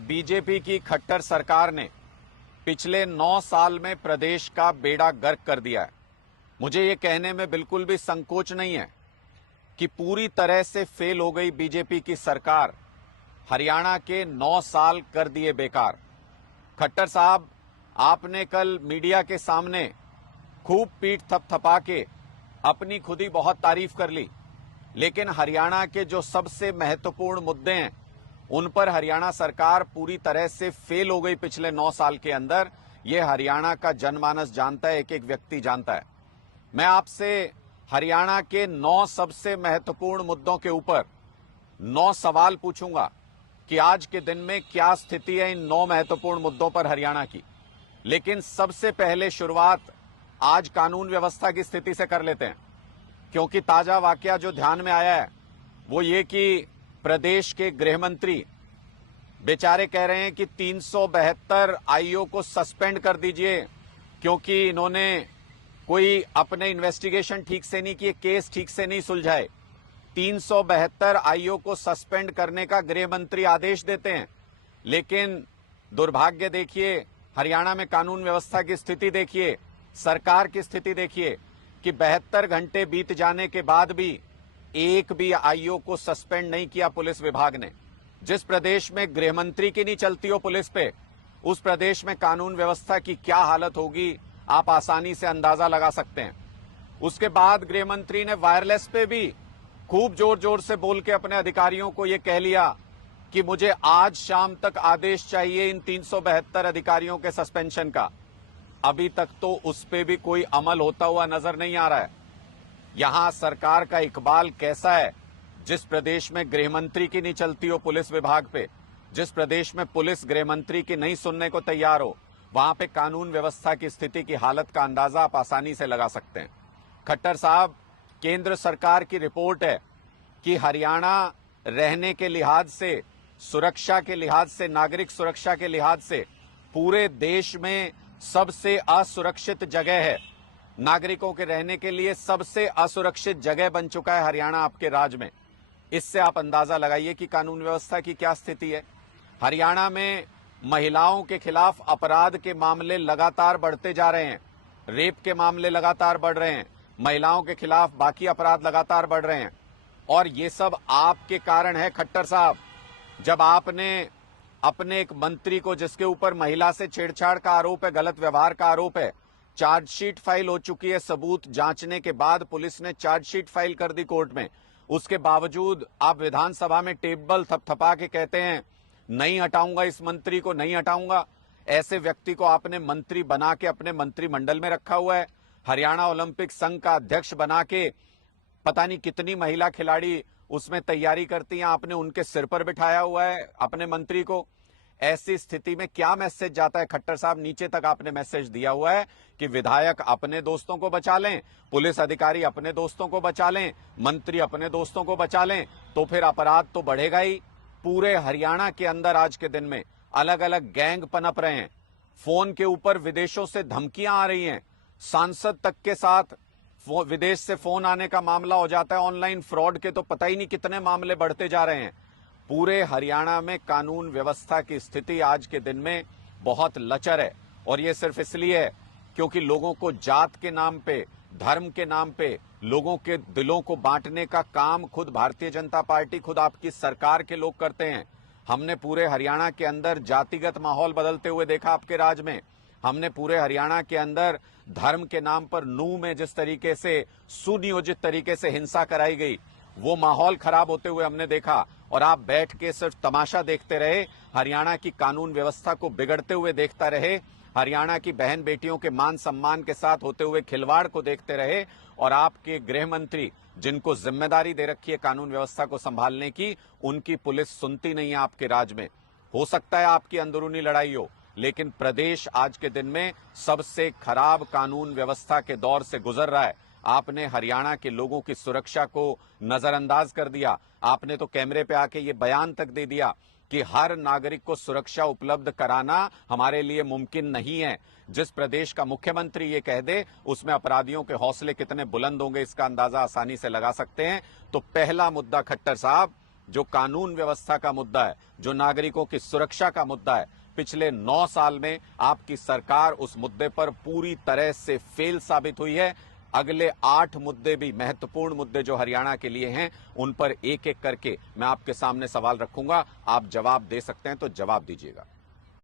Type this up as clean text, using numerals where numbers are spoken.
BJP की खट्टर सरकार ने पिछले 9 साल में प्रदेश का बेड़ा गर्क कर दिया है। मुझे ये कहने में बिल्कुल भी संकोच नहीं है कि पूरी तरह से फेल हो गई बीजेपी की सरकार। हरियाणा के 9 साल कर दिए बेकार। खट्टर साहब, आपने कल मीडिया के सामने खूब पीठ थपथपा के अपनी खुद ही बहुत तारीफ कर ली, लेकिन हरियाणा के जो सबसे महत्वपूर्ण मुद्दे हैं उन पर हरियाणा सरकार पूरी तरह से फेल हो गई पिछले 9 साल के अंदर। ये हरियाणा का जनमानस जानता है, एक एक व्यक्ति जानता है। मैं आपसे हरियाणा के 9 सबसे महत्वपूर्ण मुद्दों के ऊपर 9 सवाल पूछूंगा कि आज के दिन में क्या स्थिति है इन 9 महत्वपूर्ण मुद्दों पर हरियाणा की। लेकिन सबसे पहले शुरुआत आज कानून व्यवस्था की स्थिति से कर लेते हैं, क्योंकि ताजा वाकया जो ध्यान में आया है वो ये कि प्रदेश के गृह मंत्री बेचारे कह रहे हैं कि 372 आईओ को सस्पेंड कर दीजिए, क्योंकि इन्होंने कोई अपने इन्वेस्टिगेशन ठीक से नहीं किए, केस ठीक से नहीं सुलझाए। 372 आईओ को सस्पेंड करने का गृह मंत्री आदेश देते हैं, लेकिन दुर्भाग्य देखिए, हरियाणा में कानून व्यवस्था की स्थिति देखिए, सरकार की स्थिति देखिए कि 72 घंटे बीत जाने के बाद भी एक भी आईओ को सस्पेंड नहीं किया पुलिस विभाग ने। जिस प्रदेश में गृह मंत्री की नहीं चलती हो पुलिस पे, उस प्रदेश में कानून व्यवस्था की क्या हालत होगी आप आसानी से अंदाजा लगा सकते हैं। उसके बाद गृह मंत्री ने वायरलेस पे भी खूब जोर जोर से बोल के अपने अधिकारियों को यह कह लिया कि मुझे आज शाम तक आदेश चाहिए इन 372 अधिकारियों के सस्पेंशन का। अभी तक तो उस पे भी कोई अमल होता हुआ नजर नहीं आ रहा है। यहां सरकार का इकबाल कैसा है, जिस प्रदेश में गृह मंत्री की नहीं चलती हो पुलिस विभाग पे, जिस प्रदेश में पुलिस गृह मंत्री की नहीं सुनने को तैयार हो, वहां पे कानून व्यवस्था की स्थिति की हालत का अंदाजा आप आसानी से लगा सकते हैं। खट्टर साहब, केंद्र सरकार की रिपोर्ट है कि हरियाणा रहने के लिहाज से, सुरक्षा के लिहाज से, नागरिक सुरक्षा के लिहाज से पूरे देश में सबसे असुरक्षित जगह है। नागरिकों के रहने के लिए सबसे असुरक्षित जगह बन चुका है हरियाणा आपके राज्य में। इससे आप अंदाजा लगाइए कि कानून व्यवस्था की क्या स्थिति है। हरियाणा में महिलाओं के खिलाफ अपराध के मामले लगातार बढ़ते जा रहे हैं, रेप के मामले लगातार बढ़ रहे हैं, महिलाओं के खिलाफ बाकी अपराध लगातार बढ़ रहे हैं। और ये सब आपके कारण है खट्टर साहब। जब आपने अपने एक मंत्री को, जिसके ऊपर महिला से छेड़छाड़ का आरोप है, गलत व्यवहार का आरोप है, चार्जशीट फाइल हो चुकी है, सबूत जांचने के बाद पुलिस ने चार्जशीट फाइल कर दी कोर्ट में, उसके बावजूद आप विधानसभा में टेबल थपथपा के कहते हैं नहीं हटाऊंगा इस मंत्री को, नहीं हटाऊंगा। ऐसे व्यक्ति को आपने मंत्री बना के अपने मंत्रिमंडल में रखा हुआ है। हरियाणा ओलंपिक संघ का अध्यक्ष बना के पता नहीं कितनी महिला खिलाड़ी उसमें तैयारी करती हैं, आपने उनके सिर पर बिठाया हुआ है अपने मंत्री को। ऐसी स्थिति में क्या मैसेज जाता है खट्टर साहब? नीचे तक आपने मैसेज दिया हुआ है कि विधायक अपने दोस्तों को बचा लें, पुलिस अधिकारी अपने दोस्तों को बचा लें, मंत्री अपने दोस्तों को बचा लें, तो फिर अपराध तो बढ़ेगा ही। पूरे हरियाणा के अंदर आज के दिन में अलग अलग गैंग पनप रहे हैं। फोन के ऊपर विदेशों से धमकियां आ रही हैं, सांसद तक के साथ विदेश से फोन आने का मामला हो जाता है। ऑनलाइन फ्रॉड के तो पता ही नहीं कितने मामले बढ़ते जा रहे हैं। पूरे हरियाणा में कानून व्यवस्था की स्थिति आज के दिन में बहुत लचर है, और ये सिर्फ इसलिए है क्योंकि लोगों को जात के नाम पे, धर्म के नाम पे लोगों के दिलों को बांटने का काम खुद भारतीय जनता पार्टी, खुद आपकी सरकार के लोग करते हैं। हमने पूरे हरियाणा के अंदर जातिगत माहौल बदलते हुए देखा आपके राज में। हमने पूरे हरियाणा के अंदर धर्म के नाम पर नूह में जिस तरीके से सुनियोजित तरीके से हिंसा कराई गई, वो माहौल खराब होते हुए हमने देखा। और आप बैठ के सिर्फ तमाशा देखते रहे, हरियाणा की कानून व्यवस्था को बिगड़ते हुए देखता रहे, हरियाणा की बहन बेटियों के मान सम्मान के साथ होते हुए खिलवाड़ को देखते रहे। और आपके गृह मंत्री, जिनको जिम्मेदारी दे रखी है कानून व्यवस्था को संभालने की, उनकी पुलिस सुनती नहीं है आपके राज्य में। हो सकता है आपकी अंदरूनी लड़ाई हो, लेकिन प्रदेश आज के दिन में सबसे खराब कानून व्यवस्था के दौर से गुजर रहा है। आपने हरियाणा के लोगों की सुरक्षा को नजरअंदाज कर दिया। आपने तो कैमरे पे आके ये बयान तक दे दिया कि हर नागरिक को सुरक्षा उपलब्ध कराना हमारे लिए मुमकिन नहीं है। जिस प्रदेश का मुख्यमंत्री ये कह दे, उसमें अपराधियों के हौसले कितने बुलंद होंगे इसका अंदाजा आसानी से लगा सकते हैं। तो पहला मुद्दा खट्टर साहब, जो कानून व्यवस्था का मुद्दा है, जो नागरिकों की सुरक्षा का मुद्दा है, पिछले 9 साल में आपकी सरकार उस मुद्दे पर पूरी तरह से फेल साबित हुई है। अगले 8 मुद्दे भी महत्वपूर्ण मुद्दे जो हरियाणा के लिए हैं, उन पर एक एक करके मैं आपके सामने सवाल रखूंगा। आप जवाब दे सकते हैं तो जवाब दीजिएगा।